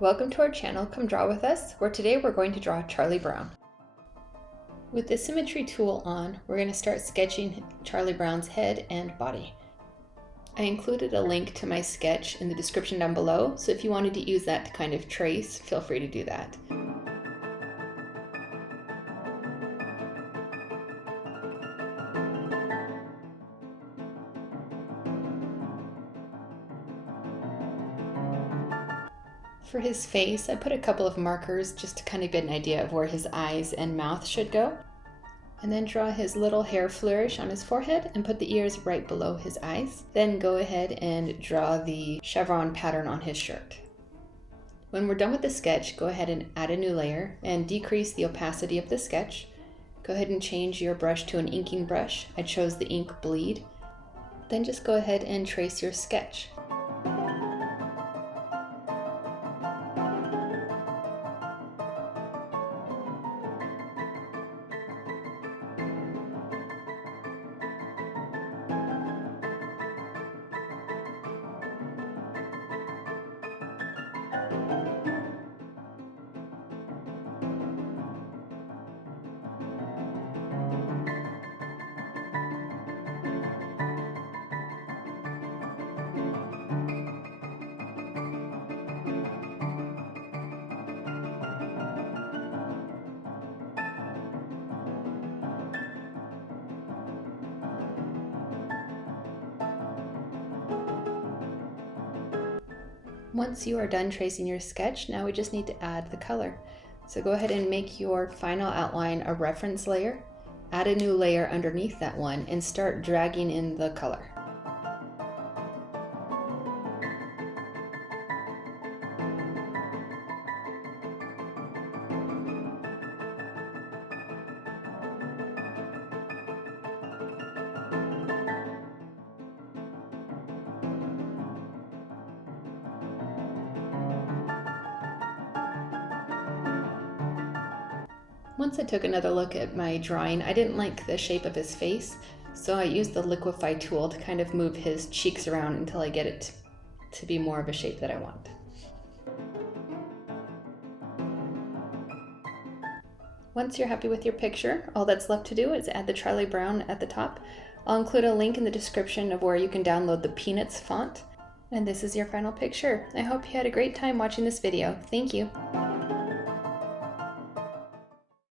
Welcome to our channel, Come Draw With Us, where today we're going to draw Charlie Brown. With the symmetry tool on, we're going to start sketching Charlie Brown's head and body. I included a link to my sketch in the description down below, so if you wanted to use that to kind of trace, feel free to do that. For his face, I put a couple of markers just to kind of get an idea of where his eyes and mouth should go. And then draw his little hair flourish on his forehead and put the ears right below his eyes. Then go ahead and draw the chevron pattern on his shirt. When we're done with the sketch, go ahead and add a new layer and decrease the opacity of the sketch. Go ahead and change your brush to an inking brush. I chose the ink bleed. Then just go ahead and trace your sketch. Once you are done tracing your sketch, now we just need to add the color. So go ahead and make your final outline a reference layer, add a new layer underneath that one, and start dragging in the color. Once I took another look at my drawing, I didn't like the shape of his face, so I used the liquify tool to kind of move his cheeks around until I get it to be more of a shape that I want. Once you're happy with your picture, all that's left to do is add the Charlie Brown at the top. I'll include a link in the description of where you can download the Peanuts font. And this is your final picture. I hope you had a great time watching this video. Thank you.